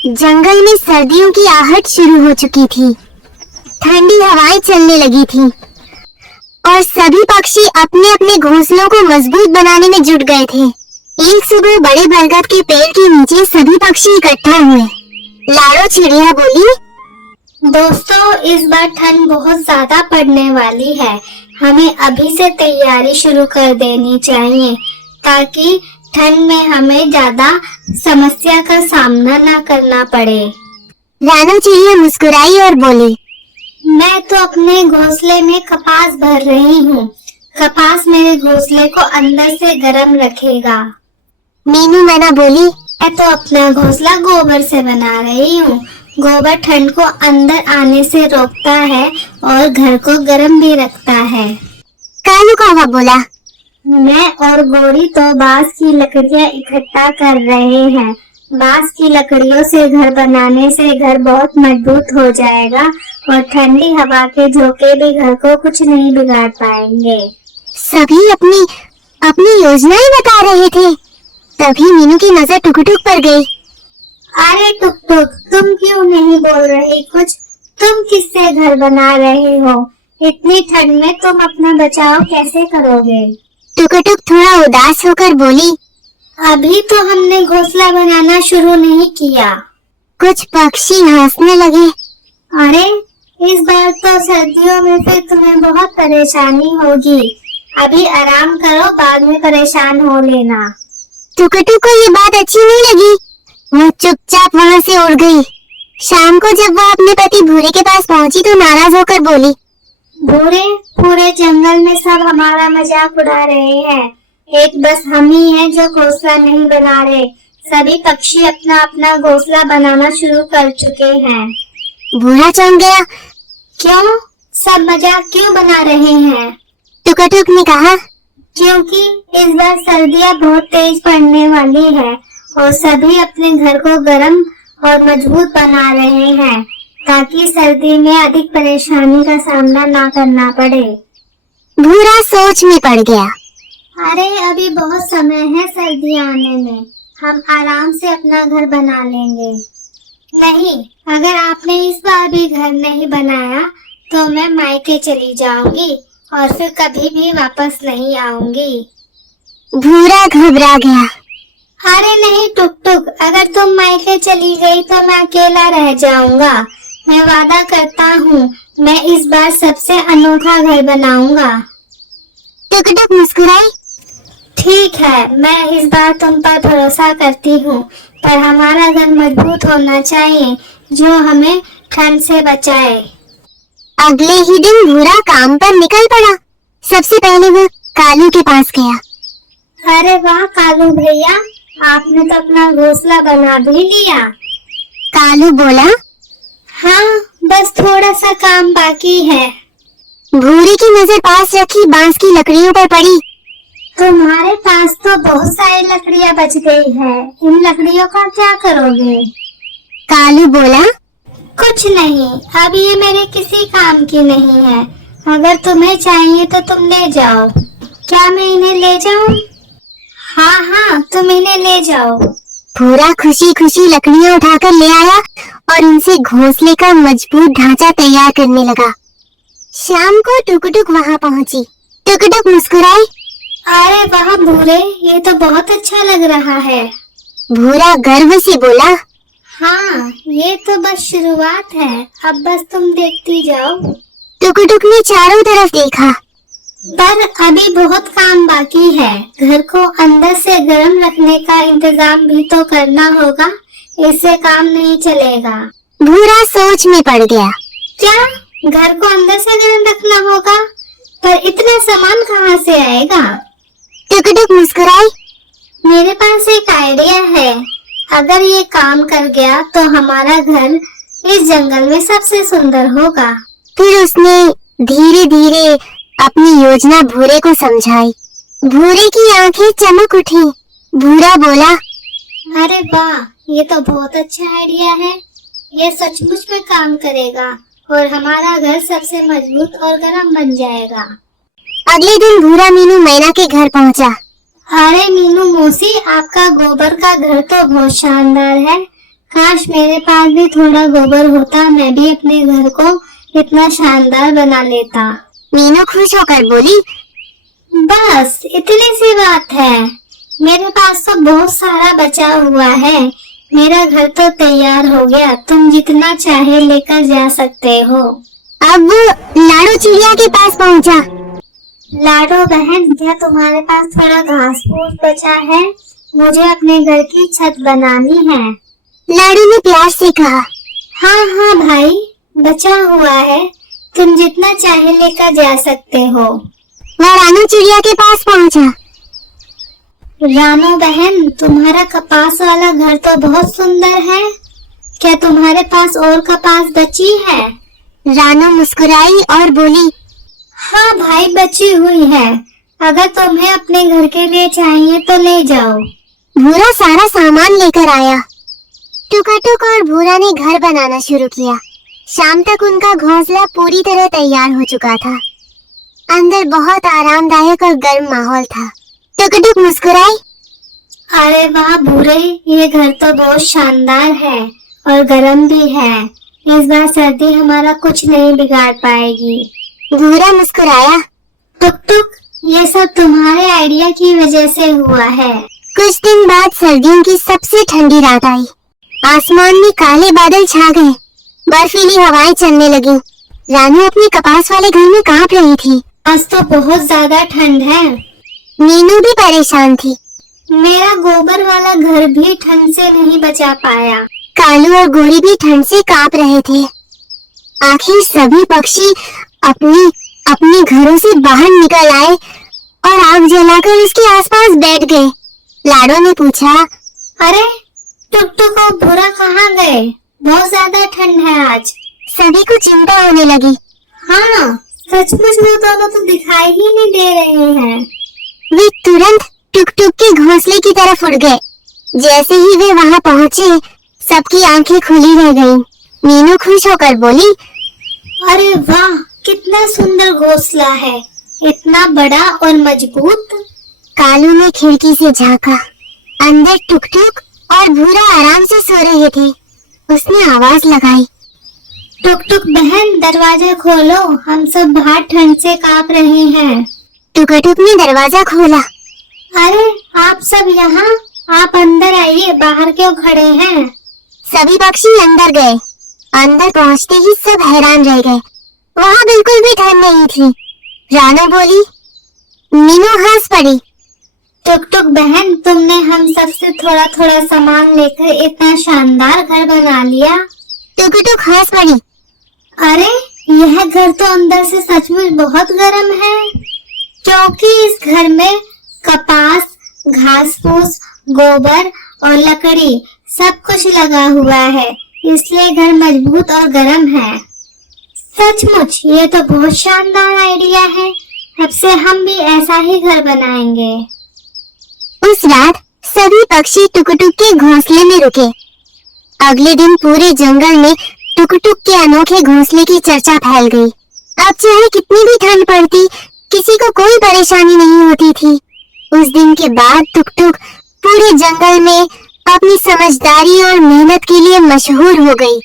जंगल में सर्दियों की आहट शुरू हो चुकी थी। ठंडी हवाएं चलने लगी थी और सभी पक्षी अपने अपने घोंसलों को मजबूत बनाने में जुट गए थे। एक सुबह बड़े बरगद के पेड़ के नीचे सभी पक्षी इकट्ठा हुए। लाडो चिड़िया बोली, दोस्तों, इस बार ठंड बहुत ज्यादा पड़ने वाली है। हमें अभी से तैयारी शुरू कर देनी चाहिए ताकि ठंड में हमें ज्यादा समस्या का सामना ना करना पड़े। रानो चिड़िया मुस्कुराई और बोली, मैं तो अपने घोंसले में कपास भर रही हूँ। कपास मेरे घोंसले को अंदर से गर्म रखेगा। मीनू मैना बोली, मैं तो अपना घोंसला गोबर से बना रही हूँ। गोबर ठंड को अंदर आने से रोकता है और घर को गर्म भी रखता है। कालू कौवा बोला, मैं और गोरी तो बांस की लकड़ियाँ इकट्ठा कर रहे हैं। बांस की लकड़ियों से घर बनाने से घर बहुत मजबूत हो जाएगा और ठंडी हवा के झोंके भी घर को कुछ नहीं बिगाड़ पाएंगे। सभी अपनी अपनी योजनाएं बता रहे थे। तभी मीनू की नजर टुकटुक पर गई। अरे टुक टुक, तुम क्यों नहीं बोल रही कुछ? तुम किससे घर बना रहे हो? इतनी ठंड में तुम अपना बचाव कैसे करोगे? टुकटुक थोड़ा उदास होकर बोली, अभी तो हमने घोंसला बनाना शुरू नहीं किया। कुछ पक्षी हंसने लगे। अरे इस बार तो सर्दियों में फिर तुम्हें बहुत परेशानी होगी। अभी आराम करो, बाद में परेशान हो लेना। टुकटुक को ये बात अच्छी नहीं लगी। वो चुपचाप वहाँ से उड़ गई। शाम को जब वो अपने पति भूरे के पास पहुँची तो नाराज होकर बोली, भूरे, पूरे जंगल में सब हमारा मजाक उड़ा रहे हैं। एक बस हम ही हैं जो घोंसला नहीं बना रहे। सभी पक्षी अपना अपना घोंसला बनाना शुरू कर चुके हैं। भूरा चौंक गया। क्यों? सब मजाक क्यों बना रहे हैं? टुकटुक ने कहा, क्योंकि इस बार सर्दियाँ बहुत तेज पड़ने वाली है और सभी अपने घर को गर्म और मजबूत बना रहे हैं ताकि सर्दी में अधिक परेशानी का सामना ना करना पड़े। भूरा सोच में पड़ गया। अरे अभी बहुत समय है सर्दियाँ आने में। हम आराम से अपना घर बना लेंगे। नहीं, अगर आपने इस बार भी घर नहीं बनाया तो मैं मायके चली जाऊंगी और फिर कभी भी वापस नहीं आऊंगी। भूरा घबरा गया। अरे नहीं टुक टुक, अगर तुम मायके चली गई तो मैं अकेला रह जाऊंगा। मैं वादा करता हूँ, मैं इस बार सबसे अनोखा घर बनाऊंगा। टुकटुक मुस्कुराई। ठीक है, मैं इस बार तुम पर भरोसा करती हूँ, पर हमारा घर मजबूत होना चाहिए जो हमें ठंड से बचाए। अगले ही दिन भूरा काम पर निकल पड़ा। सबसे पहले वो कालू के पास गया। अरे वाह कालू भैया, आपने तो अपना घोंसला बना भी लिया। कालू बोला, हाँ, बस थोड़ा सा काम बाकी है। भूरे की नजर पास रखी बांस की लकड़ियों पर पड़ी। तुम्हारे पास तो बहुत सारी लकड़ियाँ बच गई है। इन लकड़ियों का क्या करोगे? कालू बोला, कुछ नहीं, अब ये मेरे किसी काम की नहीं है। अगर तुम्हें चाहिए तो तुम ले जाओ। क्या मैं इन्हें ले जाऊं? हाँ हाँ, तुम इन्हें ले जाओ। भूरा खुशी खुशी लकड़ियां उठाकर ले आया और उनसे घोंसले का मजबूत ढांचा तैयार करने लगा। शाम को टुकटुक वहाँ पहुँची। टुकटुक मुस्कुराई। अरे वाह भूरे, ये तो बहुत अच्छा लग रहा है। भूरा गर्व से बोला, हाँ, ये तो बस शुरुआत है। अब बस तुम देखती जाओ। टुकटुक ने चारों तरफ देखा। पर अभी बहुत काम बाकी है। घर को अंदर से गर्म रखने का इंतजाम भी तो करना होगा। इससे काम नहीं चलेगा। भूरा सोच में पड़ गया। क्या? घर को अंदर से गर्म रखना होगा? पर इतना सामान कहाँ से आएगा? टुकटुक मुस्कुराई। मेरे पास एक आइडिया है। अगर ये काम कर गया तो हमारा घर इस जंगल में सबसे सुंदर होगा। फिर उसने धीरे धीरे अपनी योजना भूरे को समझाई। भूरे की आंखें चमक उठी। भूरा बोला, अरे वाह, ये तो बहुत अच्छा आइडिया है। ये सचमुच में काम करेगा और हमारा घर सबसे मजबूत और गर्म बन जाएगा। अगले दिन भूरा मीनू मैना के घर पहुंचा। अरे मीनू मौसी, आपका गोबर का घर तो बहुत शानदार है। काश मेरे पास भी थोड़ा गोबर होता, मैं भी अपने घर को इतना शानदार बना लेता। मीनू खुश होकर बोली, बस इतनी सी बात है, मेरे पास तो बहुत सारा बचा हुआ है। मेरा घर तो तैयार हो गया, तुम जितना चाहे लेकर जा सकते हो। अब वो लाडो चिड़िया के पास पहुंचा। लाडो बहन, क्या तुम्हारे पास थोड़ा घास फूस बचा है? मुझे अपने घर की छत बनानी है। लाडो ने प्यार से कहा। हाँ हाँ भाई, बचा हुआ है, तुम जितना चाहे लेकर जा सकते हो। वह रानू चिड़िया के पास पहुंचा। रानू बहन, तुम्हारा कपास वाला घर तो बहुत सुंदर है, क्या तुम्हारे पास और कपास बची है? रानू मुस्कुराई और बोली, हाँ भाई, बची हुई है, अगर तुम्हें अपने घर के लिए चाहिए तो ले जाओ। भूरा सारा सामान लेकर आया। टुकाटुक और भूरा ने घर बनाना शुरू किया। शाम तक उनका घोंसला पूरी तरह तैयार हो चुका था। अंदर बहुत आरामदायक और गर्म माहौल था। टुकटुक मुस्कुराई। अरे वाह भूरे, ये घर तो बहुत शानदार है और गर्म भी है। इस बार सर्दी हमारा कुछ नहीं बिगाड़ पाएगी। भूरा मुस्कुराया। टुक, ये सब तुम्हारे आइडिया की वजह से हुआ है। कुछ दिन बाद सर्दियों की सबसे ठंडी रात आई। आसमान में काले बादल छा गए। बर्फीली हवाएं चलने लगी। रानू अपने कपास वाले घर में कांप रही थी। आज तो बहुत ज्यादा ठंड है। मीनू भी परेशान थी। मेरा गोबर वाला घर भी ठंड से नहीं बचा पाया। कालू और गोरी भी ठंड से कांप रहे थे। आखिर सभी पक्षी अपने घरों से बाहर निकल आए और आग जलाकर उसके आसपास बैठ गए। लाडो ने पूछा, अरे टुक और भूरा कहाँ गए? बहुत ज्यादा ठंड है आज। सभी को चिंता होने लगी। हाँ, सचमुच वो दोनों तो दिखाई ही नहीं दे रहे हैं। वे तुरंत टुक के घोंसले की तरफ उड़ गए। जैसे ही वे वहां पहुंचे, सबकी आंखें खुली रह गईं। मीनू खुश होकर बोली, अरे वाह, कितना सुंदर घोंसला है, इतना बड़ा और मजबूत। कालू ने खिड़की से झांका। अंदर टुक और भूरा आराम से सो रहे थे। उसने आवाज लगाई, टुक बहन, दरवाजा खोलो, हम सब बाहर ठंड से कांप रहे हैं। टुक ने दरवाजा खोला। अरे आप सब यहाँ, आप अंदर आइए, बाहर क्यों खड़े हैं? सभी पक्षी अंदर गए। अंदर पहुँचते ही सब हैरान रह गए। वहाँ बिल्कुल भी ठंड नहीं थी। रानू बोली। मीनू हंस पड़ी। टुक बहन, तुमने हम सब से थोड़ा थोड़ा सामान लेकर इतना शानदार घर बना लिया। टुक हंस पड़ी। अरे यह घर तो अंदर से सचमुच बहुत गर्म है, क्योंकि इस घर में कपास, घास फूस, गोबर और लकड़ी सब कुछ लगा हुआ है, इसलिए घर मजबूत और गर्म है। सचमुच ये तो बहुत शानदार आइडिया है। अब से हम भी ऐसा ही घर बनाएंगे। उस रात सभी पक्षी टुक के घोंसले में रुके। अगले दिन पूरे जंगल में टुक के अनोखे घोंसले की चर्चा फैल गई। अब चाहे कितनी भी ठंड पड़ती, किसी को कोई परेशानी नहीं होती थी। उस दिन के बाद टुक पूरे जंगल में अपनी समझदारी और मेहनत के लिए मशहूर हो गई।